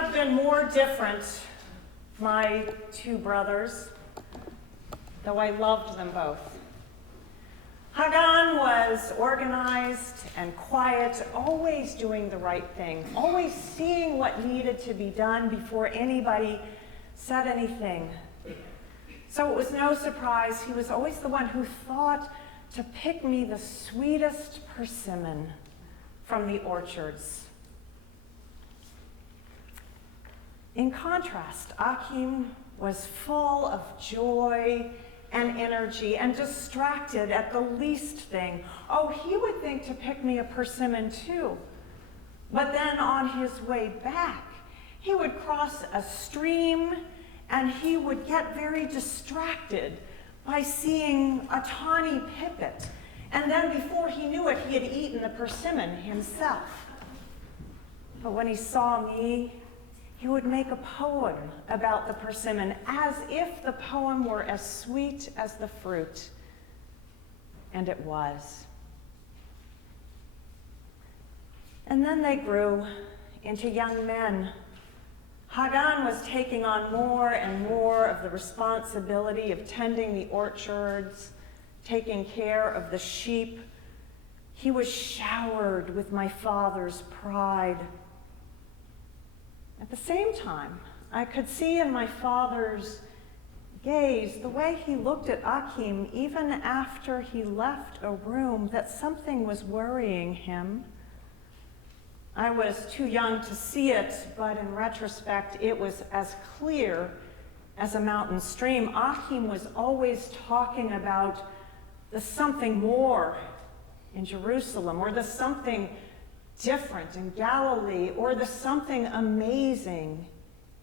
have been more different, my two brothers, though I loved them both. Hagan was organized and quiet, always doing the right thing, always seeing what needed to be done before anybody said anything. So it was no surprise he was always the one who thought to pick me the sweetest persimmon from the orchards. In contrast, Achim was full of joy and energy and distracted at the least thing. Oh, he would think to pick me a persimmon too. But then on his way back, he would cross a stream and he would get very distracted by seeing a tawny pipit. And then before he knew it, he had eaten the persimmon himself. But when he saw me, he would make a poem about the persimmon as if the poem were as sweet as the fruit. And it was. And then they grew into young men. Hagan was taking on more and more of the responsibility of tending the orchards, taking care of the sheep. He was showered with my father's pride. At the same time, I could see in my father's gaze, the way he looked at Achim, even after he left a room, that something was worrying him. I was too young to see it, but in retrospect, it was as clear as a mountain stream. Achim was always talking about the something more in Jerusalem, or the something different in Galilee, or the something amazing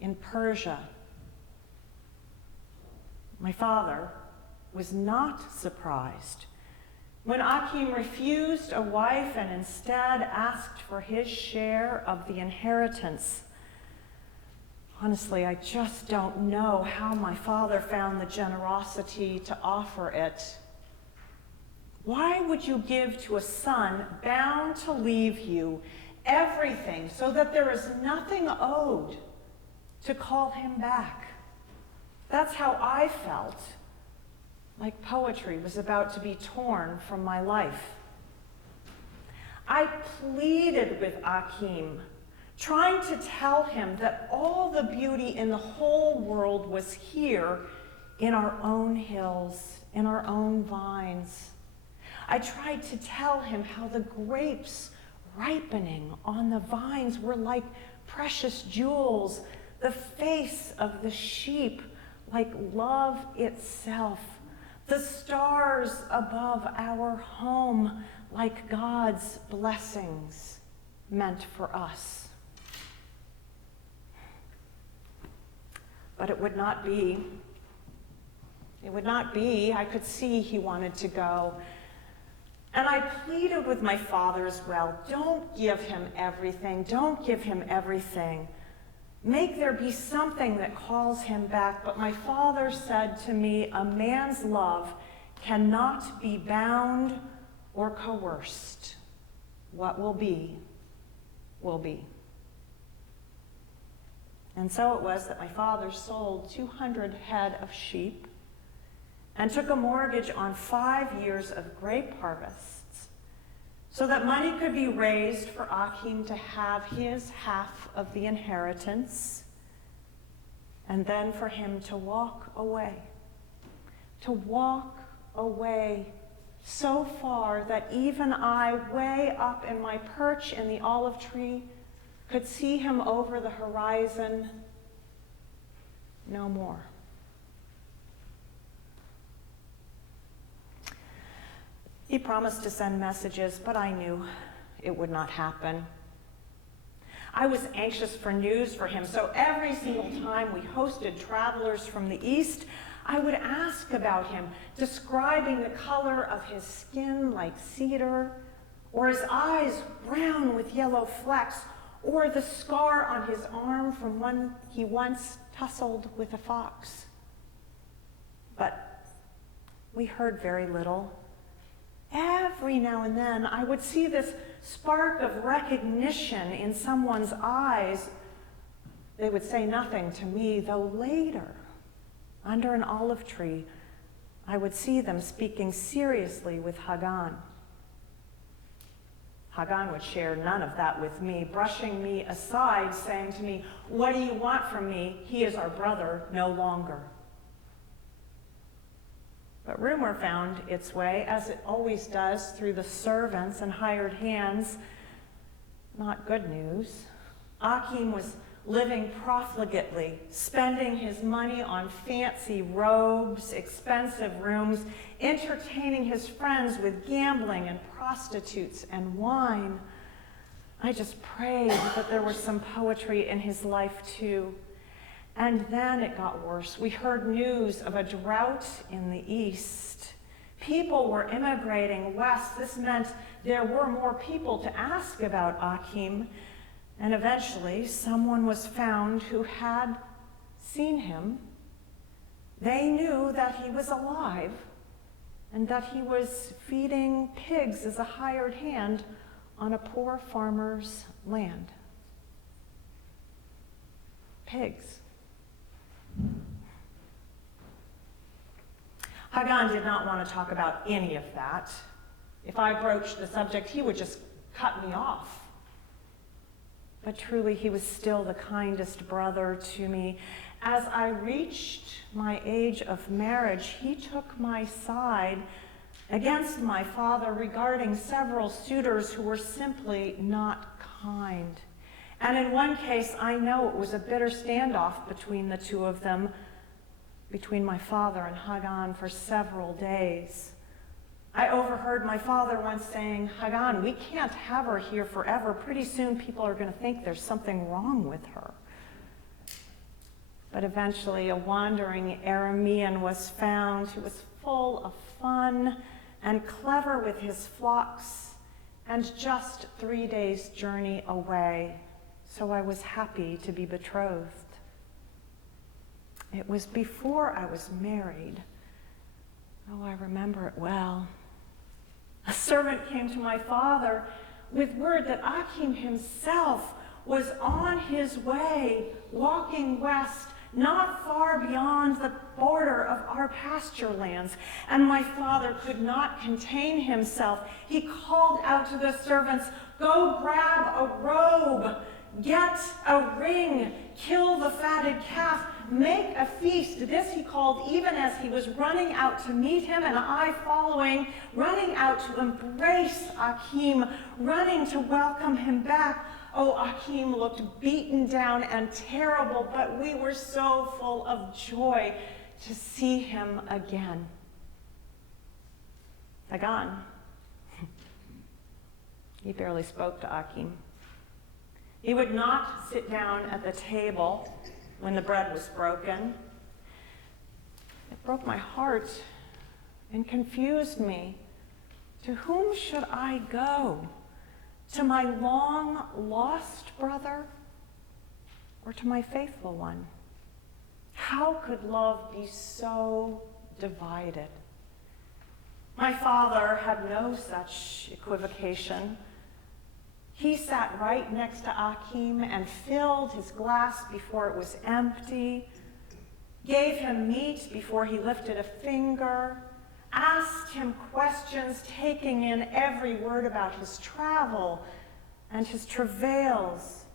in Persia. My father was not surprised when Achim refused a wife and instead asked for his share of the inheritance. Honestly, I just don't know how my father found the generosity to offer it. Why would you give to a son bound to leave you everything so that there is nothing owed to call him back? That's how I felt, like poetry was about to be torn from my life. I pleaded with Achim, trying to tell him that all the beauty in the whole world was here in our own hills, in our own vines. I tried to tell him how the grapes ripening on the vines were like precious jewels, the face of the sheep like love itself, the stars above our home like God's blessings meant for us. But it would not be. It would not be. I could see he wanted to go. And I pleaded with my father as well, don't give him everything, don't give him everything. Make there be something that calls him back. But my father said to me, a man's love cannot be bound or coerced. What will be, will be. And so it was that my father sold 200 head of sheep and took a mortgage on 5 years of grape harvests so that money could be raised for Achim to have his half of the inheritance, and then for him to walk away so far that even I, way up in my perch in the olive tree, could see him over the horizon no more. He promised to send messages, but I knew it would not happen. I was anxious for news for him, so every single time we hosted travelers from the East, I would ask about him, describing the color of his skin like cedar, or his eyes brown with yellow flecks, or the scar on his arm from when he once tussled with a fox. But we heard very little. Every now and then, I would see this spark of recognition in someone's eyes, They would say nothing to me, though later, under an olive tree, I would see them speaking seriously with Hagan. Hagan would share none of that with me, brushing me aside, saying to me, "What do you want from me? He is our brother no longer." But rumor found its way, as it always does, through the servants and hired hands. Not good news. Achim was living profligately, spending his money on fancy robes, expensive rooms, entertaining his friends with gambling and prostitutes and wine. I just prayed that there was some poetry in his life too. And then it got worse. We heard news of a drought in the east. People were immigrating west. This meant there were more people to ask about Achim. And eventually, someone was found who had seen him. They knew that he was alive and that he was feeding pigs as a hired hand on a poor farmer's land. Pigs. Hagan did not want to talk about any of that. If I broached the subject, he would just cut me off. But truly, he was still the kindest brother to me. As I reached my age of marriage, he took my side against my father regarding several suitors who were simply not kind. And in one case, I know it was a bitter standoff between the two of them, between my father and Hagan, for several days. I overheard my father once saying, "Hagan, we can't have her here forever. Pretty soon people are going to think there's something wrong with her." But eventually a wandering Aramean was found who was full of fun and clever with his flocks, and just 3 days' journey away. So I was happy to be betrothed. It was before I was married. Oh, I remember it well. A servant came to my father with word that Achim himself was on his way, walking west, not far beyond the border of our pasture lands. And my father could not contain himself. He called out to the servants, "Go grab a robe, get a ring, kill the fatted calf, make a feast." This he called even as he was running out to meet him, and I following, running out to embrace Achim, running to welcome him back. Oh, Achim looked beaten down and terrible, but we were so full of joy to see him again. Hagan. He barely spoke to Achim. He would not sit down at the table when the bread was broken. It broke my heart and confused me. To whom should I go? To my long-lost brother or to my faithful one? How could love be so divided? My father had no such equivocation. He sat right next to Achim and filled his glass before it was empty, gave him meat before he lifted a finger, asked him questions, taking in every word about his travel and his travails,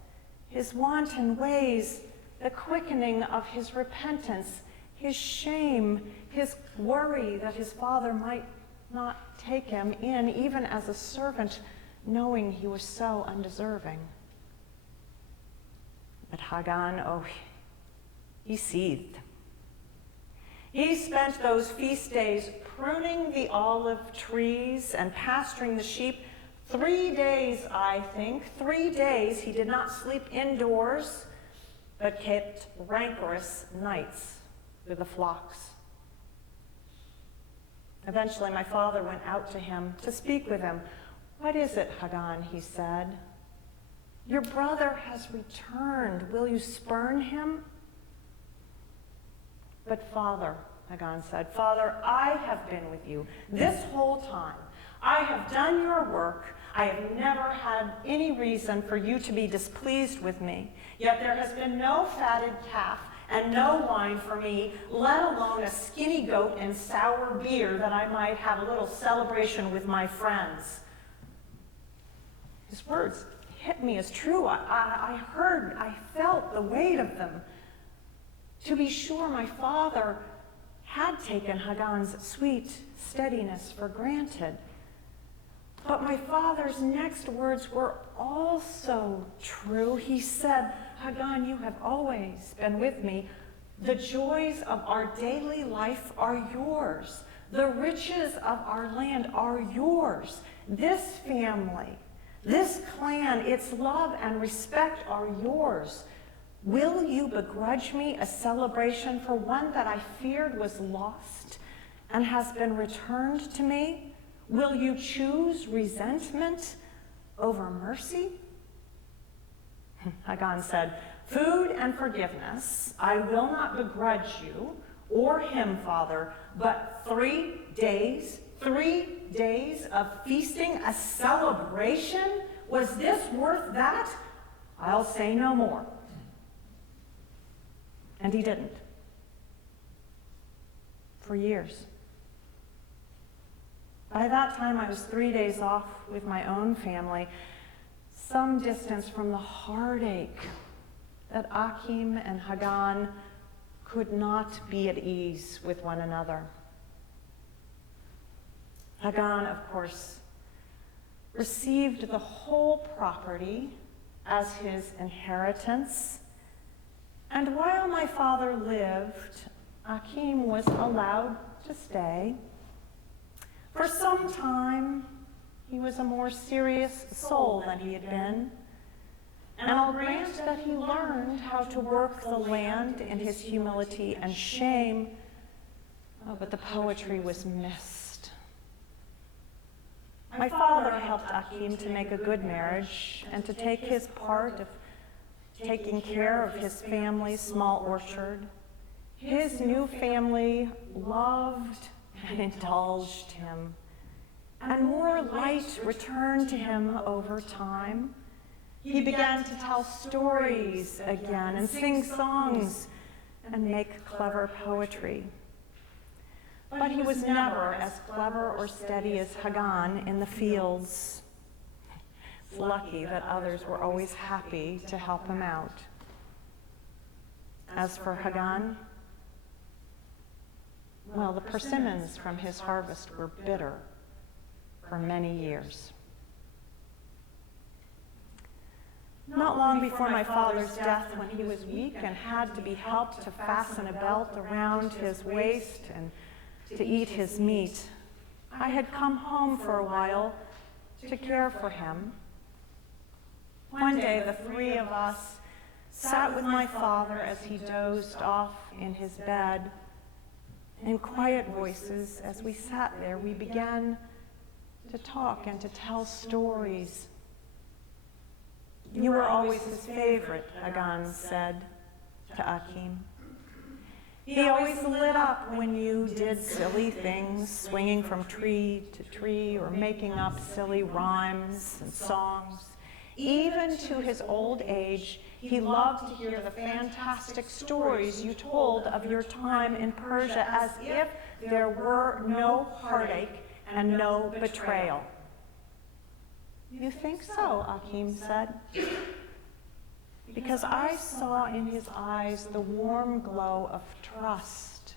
his wanton ways, the quickening of his repentance, his shame, his worry that his father might not take him in, even as a servant, knowing he was so undeserving. But Hagan, oh, he seethed. He spent those feast days pruning the olive trees and pasturing the sheep. 3 days, I think, 3 days he did not sleep indoors, but kept rancorous nights with the flocks. Eventually, my father went out to him to speak with him. "What is it, Hagan?" he said. "Your brother has returned. Will you spurn him?" "But Father," Hagan said, "Father, I have been with you this whole time. I have done your work. I have never had any reason for you to be displeased with me. Yet there has been no fatted calf and no wine for me, let alone a skinny goat and sour beer that I might have a little celebration with my friends. His words hit me as true. I felt the weight of them. To be sure, my father had taken Hagan's sweet steadiness for granted. But my father's next words were also true. He said, Hagan, you have always been with me. The joys of our daily life are yours. The riches of our land are yours. This family, this clan, its love and respect are yours. Will you begrudge me a celebration for one that I feared was lost and has been returned to me? Will you choose resentment over mercy? Hagan said, food and forgiveness I will not begrudge you or him, Father, but 3 days of feasting, a celebration? Was this worth that? I'll say no more. And he didn't. For years. By that time, I was 3 days off with my own family, some distance from the heartache that Achim and Hagan could not be at ease with one another. Hagan, of course, received the whole property as his inheritance, and while my father lived, Achim was allowed to stay. For some time, he was a more serious soul than he had been, and I'll grant that he learned how to work the land in his humility and shame, but the poetry was missed. My father helped Achim to make a good marriage and to take his part of taking care of his family's small orchard. His new family loved and indulged him, and more light returned to him over time. He began to tell stories again and sing songs and make clever poetry. But he was never as clever or steady as Hagan in the fields. It's lucky that others were always happy to help him out. As for Hagan, well, the persimmons from his harvest were bitter for many years. Not long before my father's death, when he was weak and had to be helped to fasten a belt around his waist and to eat his meat, I had come home for a while to care for him. One day, the 3 of us sat with my father as he dozed off in his bed. In quiet voices, as we sat there, we began to talk and to tell stories. You were always his favorite, Hagan said to Achim. He always lit up when you did silly things, swinging from tree to tree or making up silly rhymes and songs. Even to his old age, he loved to hear the fantastic stories you told of your time in Persia, as if there were no heartache and no betrayal. You think so, Achim said, because I saw in his eyes the warm glow of trust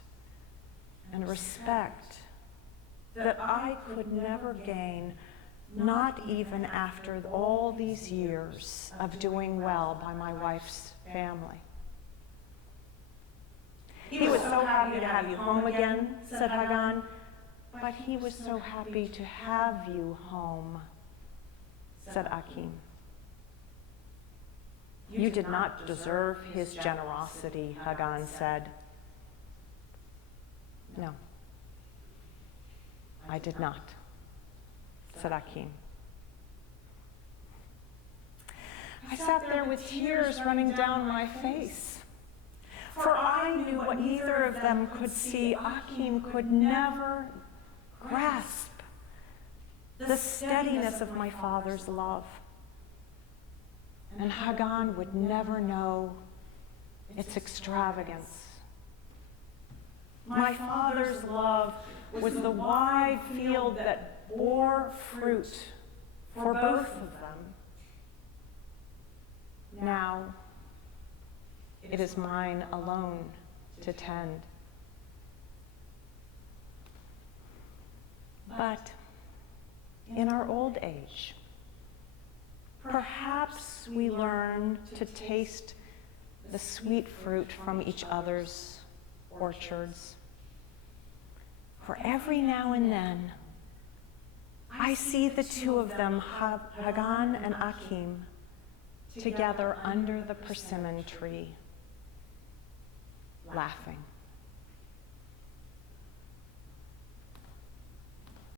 and respect that I could never gain, not even after all these years of doing well by my wife's family. He was so happy to have you home again, said Hagan, but he was so happy to have you home, said Achim. You did not deserve his generosity, Hagan said. No, I did not, said Achim. I sat there with tears running down my face, for I knew what neither of them could see. Achim could never grasp the steadiness of my father's love. and Hagan would never know its extravagance. My father's love was the wide field that bore fruit for both of them. Now, it is mine alone to tend. But in our old age, perhaps we learn to taste the sweet fruit from each other's orchards. For every now and then, I see the two of them, Hagan and Achim, together under the persimmon tree, laughing.